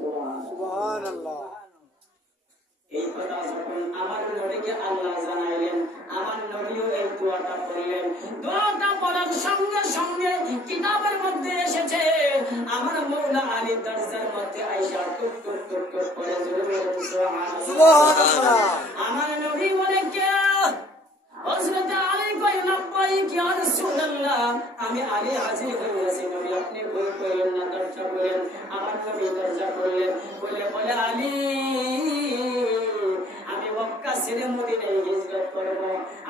সুবহানাল্লাহ। এই কথা যখন আমার নবীকে আল্লাহ জানাইলেন, আমার নবীও এই দোয়াটা করলেন। দোয়াটা পড়ার সঙ্গে সঙ্গে কিতাবের মধ্যে এসেছে আমার মওলা আলী দরজার মধ্যে আয়েশা টুক টুক টুক টুক করে জোরে বলে সুবহানাল্লাহ। আমার নবী বলে কে? হযরত আলী কই লাব্বাইক ইয়া রাসূলুল্লাহ, আমি আলী হাজির হয়েছি নবী, আপনি ভুল করেন না, দরজা করেন। আমার নবী দরজা করলেন, বলে আলী মক্কা ছেড়ে মদিনায় হিজরত করব।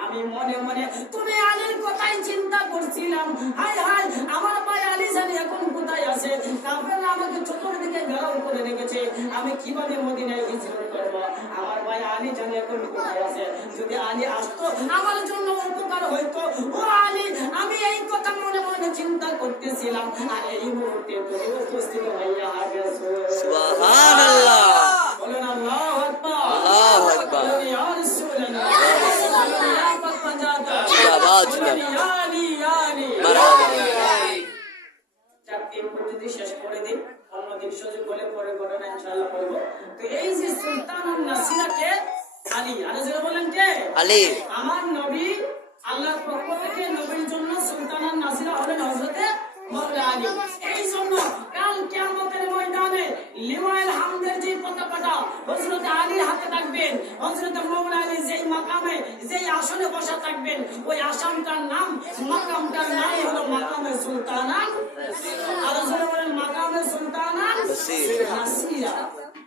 আমি মনে মনে তুমি আলীর কথাই চিন্তা করছিলাম, হায় হায় আমার ভাই আলী জানি এখন কোথায় আছে, কাফেররা আমাকে চতুর্দিকে ঘেরাও করে রেখেছে, আমি কিভাবে মদিনায় হিজরত করব? আমার ভাই আলী জানি এখন কোথায় আছে, যদি আলী আসতো আমার জন্য উপকার হইতো। ও আলী, আমি এই কথা মনে মনে চিন্তা করতেছিলাম, আর এই মুহূর্তে তুমি উপস্থিত হইয়া গেছো। সুবহানাল্লাহ। বলেন আল্লাহু আকবার। আল্লাহু আকবার। ইয়া রাসূলুল্লাহ, ইয়া পাকপাঞ্জাতা, ইয়া আলী, ইয়া আলী। চারটি পদ্ধতি শেষ করে দিন, অন্যদিন সুযোগ হলে পরে ঘটনা ইনশাআল্লাহ বলবো। তো এই যে সুলতানুন নাসিরা কে? আলী। আরে যারা বলেন কে? আলী। আমার নবী আল্লাহর পক্ষ থেকে নবীর জন্য সুলতানুন নাসিরা হলেন হযরতে মওলা আলী। এই জন্য কাল কিয়ামতের ময়দানে লিওয়ায়ে হামদের যে পতাকাটা হযরত আলীর হাতে থাকবেন, হযরত মওলা আলী যেই মাকামে যেই আসনে বসা থাকবেন, ওই আসনটার নাম, মাকামটার নাম হলো মাকামে সুলতানান। আর যারা বলেন মাকামে সুলতানান নাসিরা।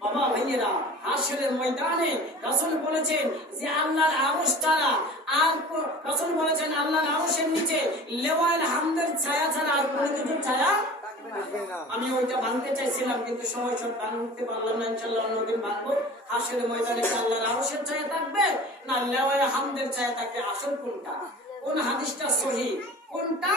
বাবা ভাইয়েরা, হাশরের ময়দানে রাসূল বলেছেন যে আল্লাহর আরশ ছাড়া আর রাসূল বলেছেন আল্লাহর আরশের নিচে লিওয়ায়ে হামদের ছায়া ছাড়া আর কোনো কিছুর ছায়া। আমি ওইটা ভাঙতে চাইছিলাম কিন্তু সময় সব ভাঙতে পারলাম না, ইনশাআল্লাহ অন্যদিন ভাঙবো। হাশরের ময়দানে আল্লাহর আরশের ছায়া থাকবে না লিওয়ায়ে হামদের ছায়া থাকবে? আসল কোনটা? কোন হাদিসটা সহিহ? কোনটা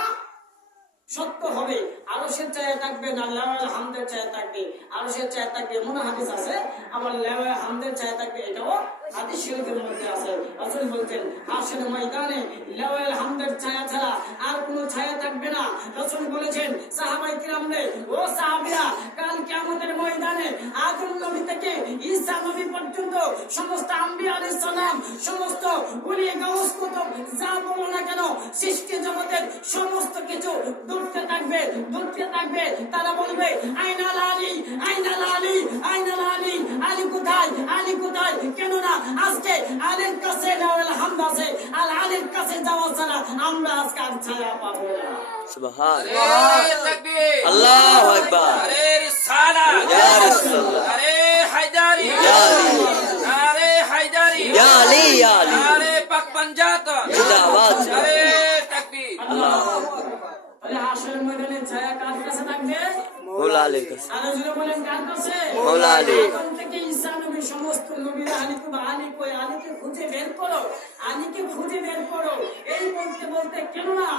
সত্য হবে? আরশের ছায়া থাকবে না লিওয়ায়ে হামদের ছায়া থাকবে? আরশের ছায়া থাকবে এমন হাদিস আছে, আবার লিওয়ায়ে হামদের ছায়া থাকবে এটাও হাদিস শরীফের মধ্যে আছে। রাসূল বলছেন হাশরের ময়দানে লিওয়ায়ে হামদের ছায়া ছাড়া আর কোনো ছায়া থাকবে না। রাসূল বলেছেন সাহাবায়ে কিরামরে, ও সাহাবীরা, কাল কিয়ামতের ময়দানে আদম নবী থেকে ঈসা নবী পর্যন্ত সমস্ত আম্বিয়া আলাইহিস সালাম, সমস্ত ওলি গাউস কুতুব যা বলো না কেন, সৃষ্টি জগতের সমস্ত কিছু দৌড়তে থাকবে, দৌড়তে থাকবে। তারা বলবে আইনাল আলী, আইনাল আলী, আইনাল আলী, আলী কোথায়, আলী কোথায়? কেননা আজকে আলীর কাছে লিওয়ায়ে হামদ আছে, আর আলীর কাছে যাওয়া ছাড়া আমরা আজকে আর ছায়া পাবো না। সুবহানাল্লাহ। আল্লাহু আকবার। আরে রিসালাত, ইয়া রাসূলুল্লাহ, আরে হায়দারি, ইয়া আলী, আরে হায়দারি, ইয়া আলী, ইয়া আলী, আরে পাকপাঞ্জাতা, জিন্দাবাদ, আরে তাকবীর। আল্লাহু আকবার। তাহলে হাশরের ময়দানে ছায়া কার কাছে থাকবে? মওলা আলীর কাছে। আর যারা বলেন কার কাছে? মওলা আলী। এখন থেকে ঈসা নবী সমস্ত নবীরা আলী কই, আলীকে খুঁজে বের করো, আলীকে খুঁজে বের করো, এই বলতে বলতে কেন না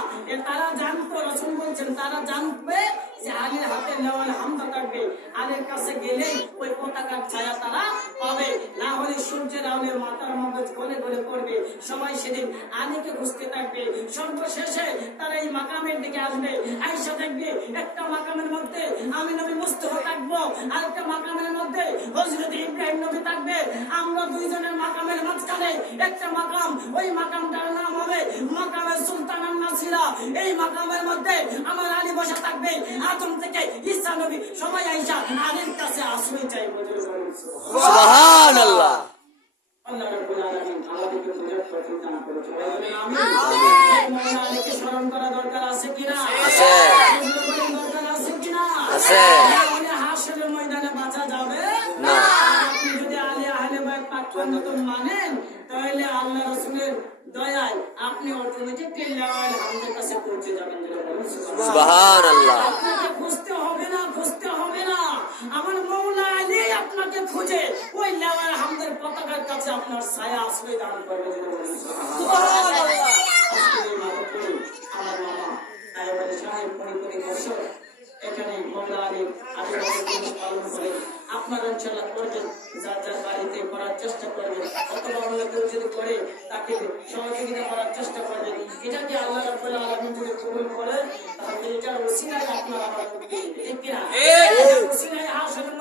তারা জানতো, রাসূল বলছেন তারা জানবে যে আলীর হাতে লিওয়ায়ে হামদ থাকবে। আলীর কাছে গেলেই ওই পতাকার ছায়া তারা পাবে, না হলে সূর্যের আলোয় মাথার মগজ গলে গলে পড়বে। সবাই সেদিন আলীকে খুঁজতে থাকবে। সর্বশেষে তারা এই মাকামের দিকে আসবে, আয়েশা দেখবে একটা মাকামের মধ্যে আমি নবী মুস্তাফা থাকবো, আর একটা মাকামের মধ্যে হযরত ইব্রাহিম নবী থাকবে। আমরা দুইজনের মাকামের মাঝখানে একটা মাকাম, ওই মাকামটার নাম হবে মাকামে সুলতানুন নাসিরা। এই মাকামের মধ্যে আমার আলী বসা থাকবে। আদম থেকে ঈসা নবী সবাই আয়েশা আলীর কাছে আশ্রয় চাইবে। সুবহানাল্লাহ। আল্লাহ রাব্বুল আলামিন আমাদেরকে বুঝার তৌফিক দান করুন। আমিন। আলীকে স্মরণ করা দরকার আছে কিনা? আছে। দরকার আছে কিনা? আছে। হাশরের ময়দানে বাঁচা যাবে না। আপনি যদি আহলে বাইত পাকপাঞ্জাত মানেন, তাহলে আল্লাহ রাসূলের দয়ায় আপনি অটোমেটিক লিওয়ায়ে হামদের কাছে পৌঁছে যাবেন। সুবহানাল্লাহ। আপনাকে খুঁজতে হবে না, খুঁজতে হবে না। আমার মওলা আলী আপনাকে খুঁজে ওই লিওয়ায়ে হামদের পতাকার কাছে আপনার ছায়া আশ্রয় দান করবে। সুবহানাল্লাহ। আজকে এই মাহফিলে আমার মামা সাহেবের সাহেব পরিপরি দর্শক এখানে মওলা আলী আশীর্বাদ পালন করে আপনারা ইনশাআল্লাহ করবেন, যার যার বাড়িতে করার চেষ্টা করবেন, অথবা অন্য কেউ যদি করে তাকে সহযোগিতা করার চেষ্টা করবেন। এটা কি আল্লাহ রাব্বুল আলামিন যদি কবুল করেন, তাহলে এটার ওসিলায় আপনারা আমার ঠিক কিনা? এই ওসিলায় হাসরের